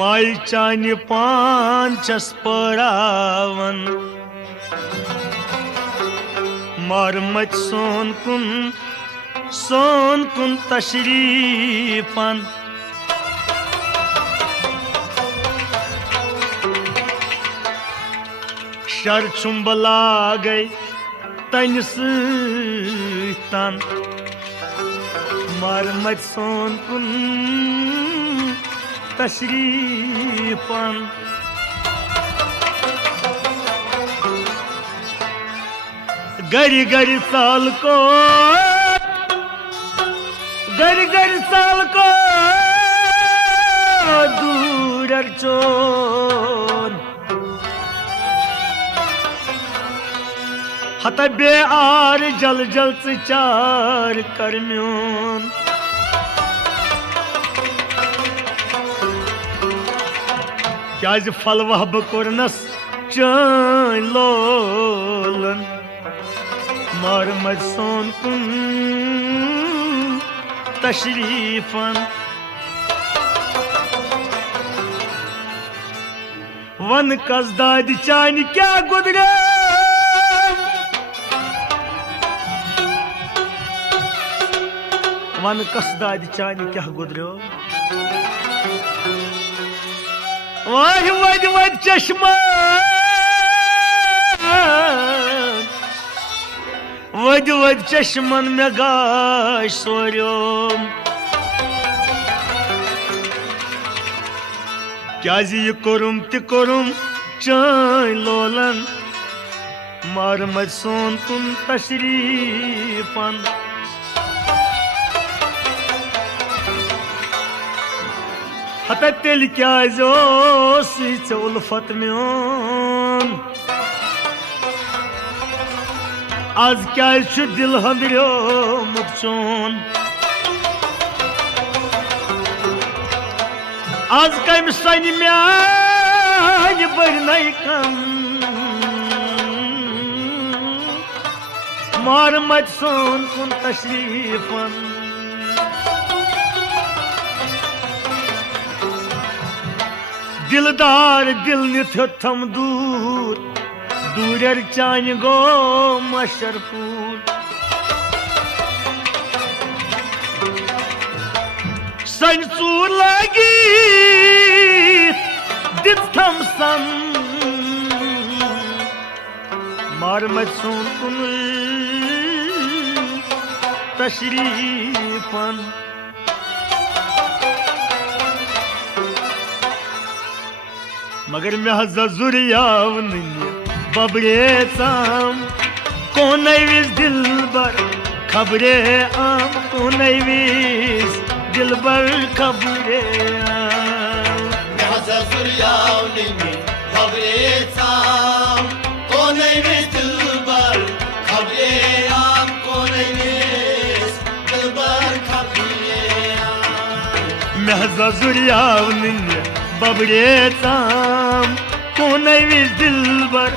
माई चानि पान छस परावन मारमत सोन कुन तशरीफन शर चुंबला गई तन सन मारमत सोन कुन तशरीफन गरी गरी साल को दूर चोन हत बे आर जल जल चार करम्योन क्या फलवह बकोरनस चान लोलन मारमत सोन कुन तशरीफन वन कस दाद चानि क्या गुदरे वन कस दाद चानि क्या गुदरो वाह वद वद चश्मा वद वद चश्मन में गाश सोर्योम क्या ये कोरुम ते कोरुम चान लोलन मारमत सोन कुन तशरीफन हत तेल क्या उल्फत म्योन आज क्या दिल हंद्रो मुचोन आज कम सन म्यान बरन कम मारमत सोन कुन तशरीफन दिलदार दिल निथम दूर दूर चानि गो मशरपूर सन चूर लगी दिथम सन मारमत सोन कुन तशरीफन मगर मे जुरियाव बबरे चाम कौन विज दिल बर खबरे आम कौन विज दिल बर खबरे आम खबरे चाम कौन विज दिल बर खबरे आम कौन विज दिल बर खबरे आम मे जुरियाव बबरे चाम कौन विज दिल बर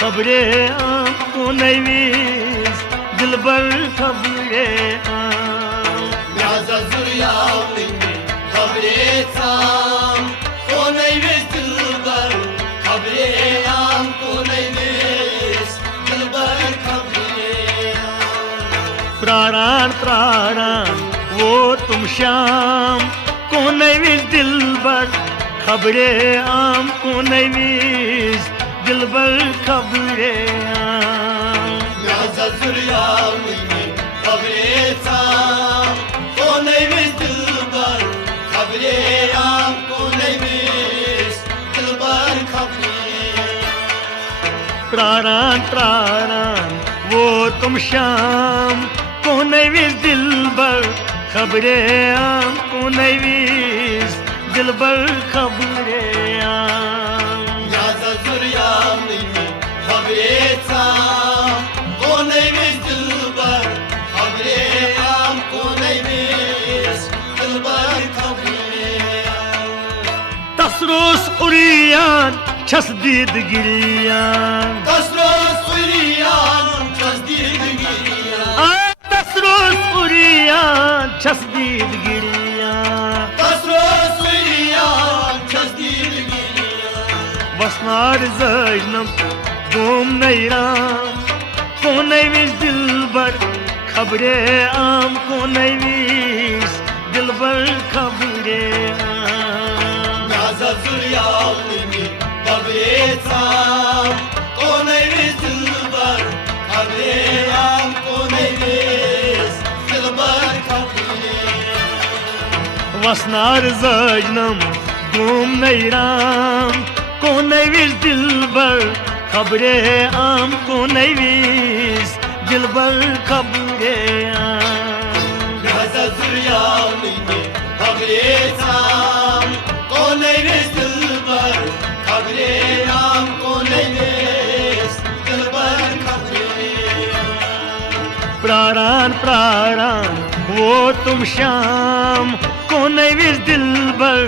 खबरे आम कौन विज दिल बर खबरे आम खबरे चाम कौन विज दिल बर खबरे आम कौन विज दिल बर खबरे प्राणान प्राणान वो तुम श्याम कौन विज दिल बर खबरे आम कौन विज दिल बर खबरे आम खबरे चाम कौन विज दिल बर खबरे आम कौन विज दिल बर खबरे प्राणान प्राणान वो तुम श्याम कौन विज दिल बर खबरे आम कौन विज दिल बर खबरे आम खबरे चाम कौन विज दिल बर खबरे आम कौन विज दिल बर खबरे तसरोस उरियान छस दीद गिरियान तसरोस उरियान छस दीद गिरियान तसरोस उरियान छस दीद गिरियान तसरोस उरियान छस दीद वसनार जजनम गोम नैराम कौन विश दिलबर खबरे आम कौन विश दिलबर खबरे आम Gaza Zuriyalini Babretam Konayviz Dilbar Kabreyam Konayviz Dilbar Kabreyam वसनार जजनम गोम नैराम कौन विश दिलबर खबरे आम कौन विश दिलबर खबरे आम Gaza Zuriyalini Babretam Konayviz Dilbar Kabreyam Konayviz Dilbar Kabreyam प्राणान प्राणान वो तुम शाम कौन विश दिलबर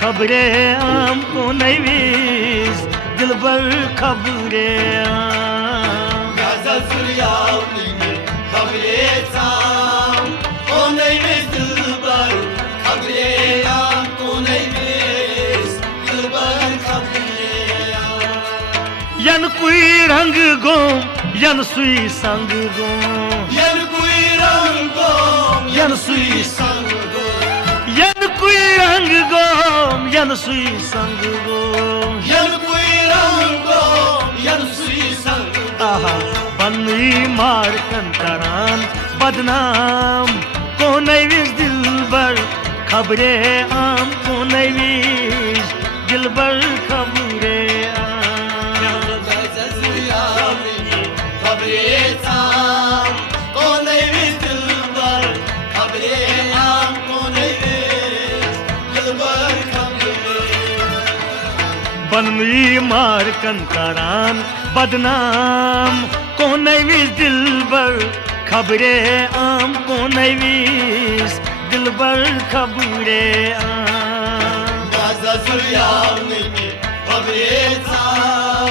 खबरे आम कौन विश दिलबर खबरे आम Gaza Zuriyalini Babretam Konayviz Dilbar Kabreyam Konayviz Dilbar Kabreyam यन कोई रंग गोम यन सुई संग गोम Yan Kuirangom Yan Sui Sangom यन कोई रंग गोम यन सुई संग गोम Yan Kuirangom Yan Sui Sangom आहा पन्नी मार कंतरान बदनाम कौन विश दिलबर खबरे आम कौन विश दिलबर खबरे आम Gaza Zuriyalini Babretam Konayviz Dilbar Kabreyam Konayviz Dilbar Kabreyam पन्नी मार कंतरान बदनाम कौन विश दिलबर खबरे आम कौन विश दिलबर खबरे आम Gaza Zuriyalini Babretam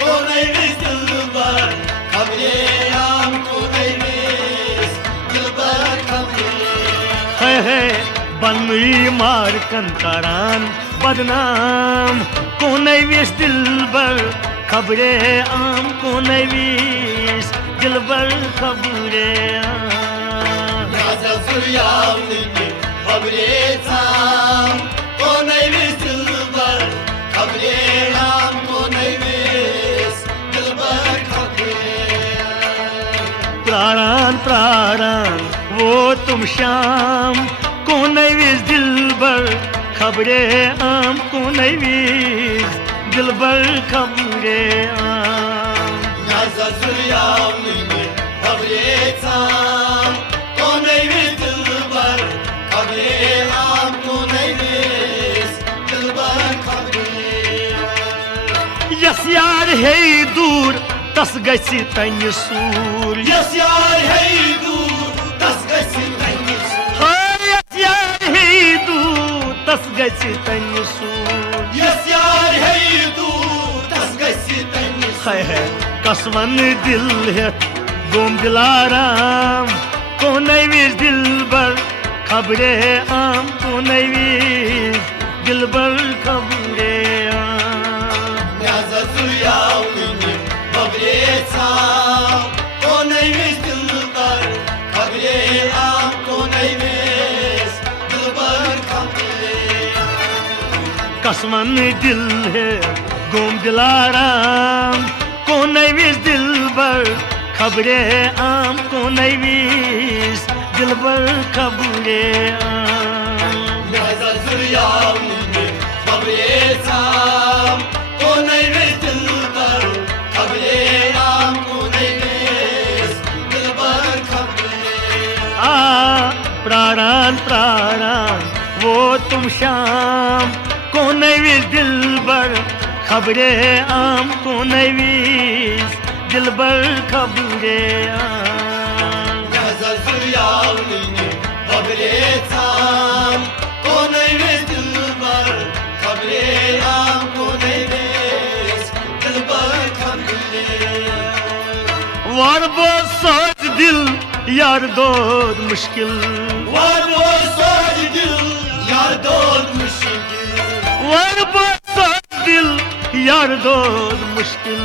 Konayviz Dilbar Kabreyam Konayviz Dilbar Kabreyam है पन्नी मार कंतरान बदनाम कौन विश दिलबर खबरे आम कौन विश दिलबर खबरे आम Gaza Zuriyalini Babretam Konayviz Dilbar Kabreyam Konayviz Dilbar Kabreyam प्राणान प्राणान वो तुम शाम कौन विश दिलबर खबरे आम कौन विश दिलबर खबरे आम Gaza Zuriyalini Babretam Konayviz Dilbar Kabreyam Konayviz Dilbar Kabreyam yes यार है दूर तस गसी तन सूर Yes yar hey dur tas gasin tayis yes यार है दूर तस गसी तन सूर Yes yar hey dur tas gasin tayis है कसमन दिल है गोम दिलाराम कौन विश दिलबर खबरे आम कौन विश दिलबर खबरे आम Gaza Zuriyalini Babretam Konayviz Dilbar Kabreyam Konayviz Dilbar Kabreyam कसमन दिल है गोम दिलाराम कौन विश दिलबर खबरे आम कौन विश दिलबर खबरे आम Gaza Zuriyalini Babretam Konayviz Dilbar Kabreyam Konayviz Dilbar Kabreyam आ प्राणान प्राणान वो तुम शाम कौन विश दिलबर खबरे आम कौन विश दिलबर खबरे आम Gaza Zuriyalini Babretam Konayviz Dilbar Kabreyam Konayviz Dilbar Kabreyam वार बो सोच दिल यार दोद मुश्किल Var o sor dil yar dod müşkil वार बो सोच दिल यार दोस्त मुश्किल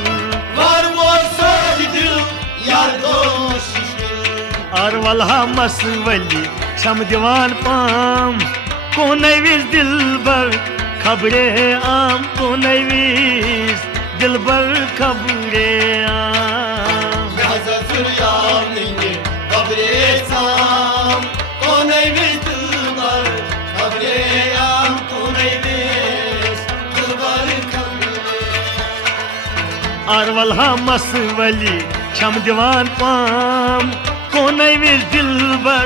Var olsa dil yar dost mushkil और वल्हा मस वली छम दीवान पाम कोने विज दिल बर खबरे आम कोने विज दिल बर खबरे आम Gaza Züryanini kabresam Koney biz dılbar kabreyam Koney biz dılbar kabreyam और वल्हा मस वली छम दीवान पाम कोने विज दिल बर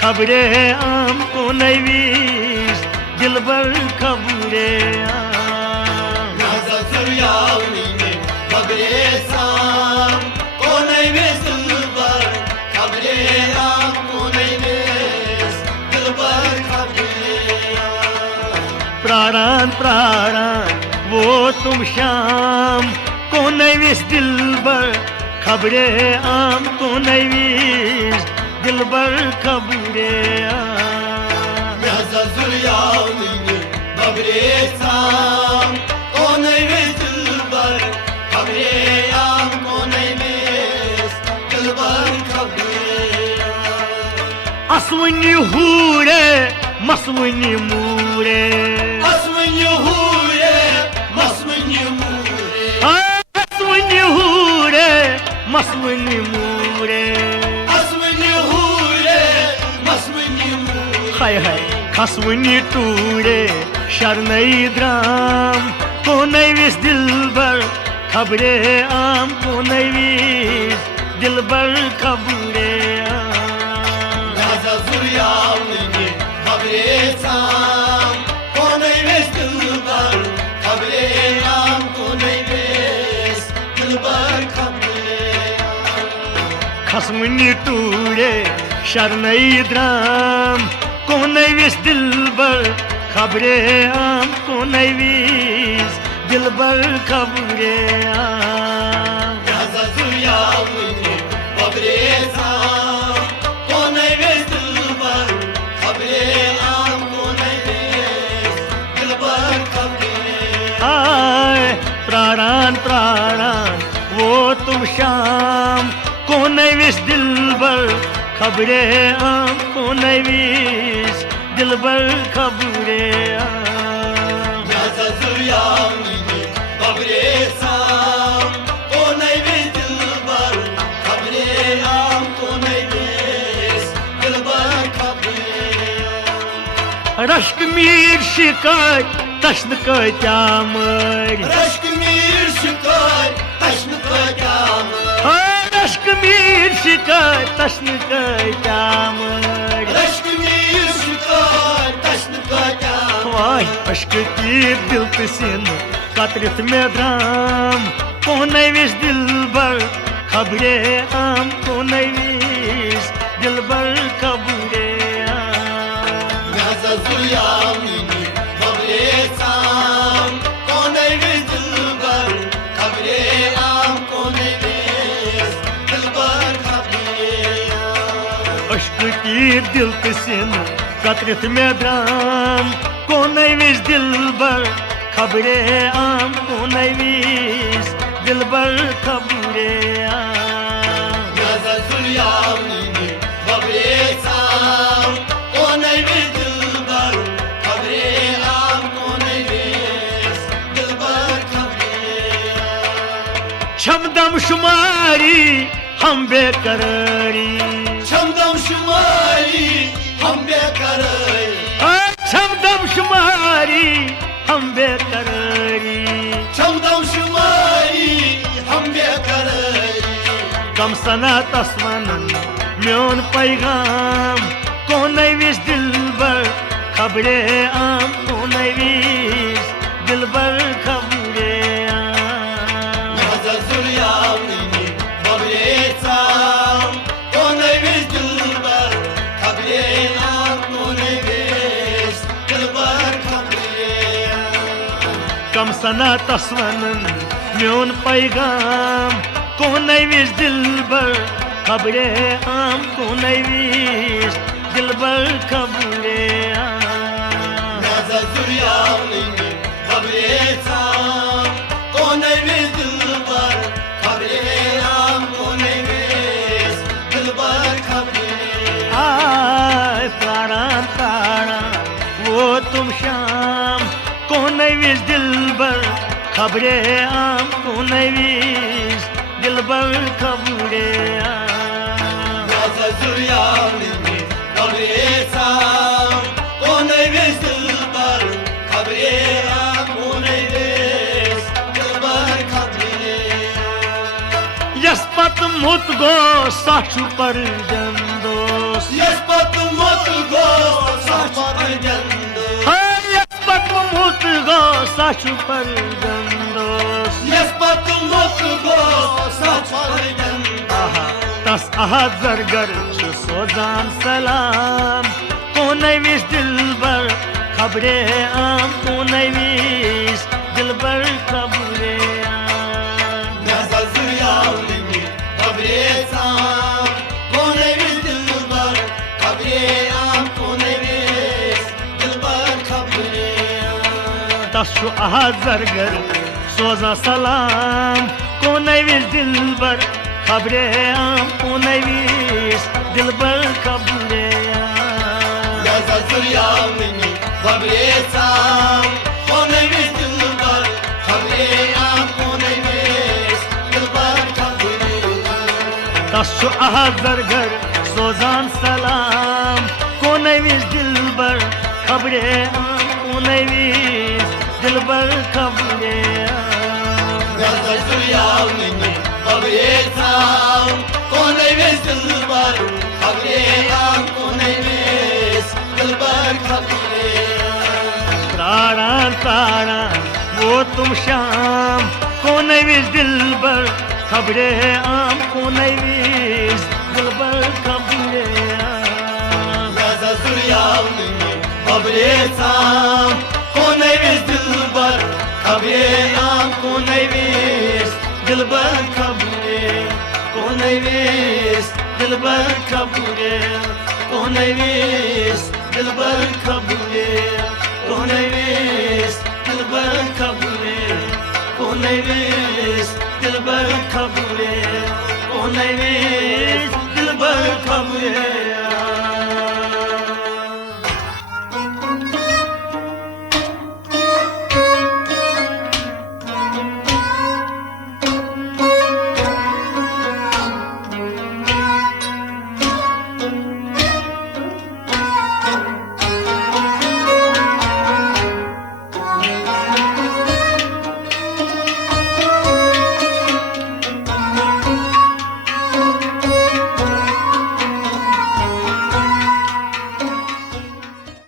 खबरे आम कोने विज दिल बर खबरे आम Gaza Züryanini kabresam Koney biz dılbar kabreyam Koney biz dılbar kabreyam प्राणान प्राणान वो तुम शाम कोने विज दिल बर खबरे आम कोने विज दिल बर खबरे आम Gaza Züryanini kabresam Koney biz dılbar kabreyam Koney biz dılbar kabreyam असवनी हूरे मसवनी मूरे Asmın yuhure, masmın yumure असवनी हूरे मसवनी मूरे Asmın yuhure, masmın yumure हाय हाय खसवनी टूरे शरनई द्राम कोने विज दिल बर खबरे आम कोने विज दिल बर खबरे आम Gaza Züryanini kabresam Koney biz dılbar kabreyam Koney biz dılbar kabreyam खसवनी टूरे शरनई द्राम कोने विज दिल बर खबरे आम कोने विज दिल बर खबरे आम Gaza Züryanini kabresam Koney biz dılbar kabreyam Koney biz dılbar kabreyam आए प्राणान प्राणान वो तुम शाम कोने विज दिल बर खबरे आम कोने विज दिल बर खबरे आम Gaza Züryanini kabresam Koney biz dılbar kabreyam Koney biz dılbar kabreyam रश्क Mir शिकाय तश्न कत्यामर Rashk mir shikar tashn qadam रश्क Mir शिकाय तश्न कत्यामर Rashk mir shikar tashn qadam वाह अश्क तीर दिल तसिन कतरत में द्राम कोने विज दिल बर खबरे आम कोने विज दिल बर खबरे आम Gaza Züryanini kabresam Koney biz dılbar kabreyam Koney biz dılbar kabreyam अश्क तीर दिल तसिन कतरत में द्राम कोने विज दिल बर खबरे आम कोने विज दिल बर खबरे आम Gaza Züryanini kabresam Koney biz dılbar kabreyam Koney biz dılbar kabreyam छमदम शुमारी हम बेकरारी Çamdam şumari ham bekarı छमदम शुमारी हम बेकरारी Çamdam şumari ham bekarı कम सना तस्मनन म्योन पैगाम कोने विज दिल बर खबरे आम कोने विज दिल बर खबरे आम Gaza Züryanini kabresam Koney biz dılbar kabreyam Koney biz dılbar kabreyam कम सना तस्मनन म्योन पैगाम कोने विज दिल बर खबरे आम कोने विज दिल बर खबरे आम Gaza Züryanini kabresam विश दिलबर खबरे आम कौन विश दिलबर खबरे आम Züryanini kabriyesam Konayviz dilbar kabriyam Konayviz dilbar kabriyam Yaspat mut go saçu par jandos Yaspatum mutgo saçpargando Yaspat mut go saçu par jandos Yaspatum mutgo saçpargando Tas ahad zargar şu sozan salam Konay viş dilbar khabre am Konay viş dilbar khabre am Gaza züryanini kabriyesam Konayviz dilbar kabriyam Konayviz dilbar kabriyam Tas şu ahad zargar sozan salam Konay viş dilbar khabre am Konay viş dilbar khabre am Gaza züryanini kabriyesam Konayviz dilbar kabriyam Konayviz dilbar kabriyam Tas şu ahad zargar sozan salam Konay viş dilbar khabre am Konay viş dilbar khabre am Gaza züryanini kabriyesam Konayviz dilbar kabriyam Konayviz dilbar kabriyam प्राणा तारा वो तुम शाम कौन wish दिलबर खबरे आम कौन wish दिलबर खबरे आम Gaza züryanini kabriyesam Konayviz dilbar kabriyam Konayviz dilbar kabriyam Konayviz dilbar kabriyam Konayviz dilbar kabriyam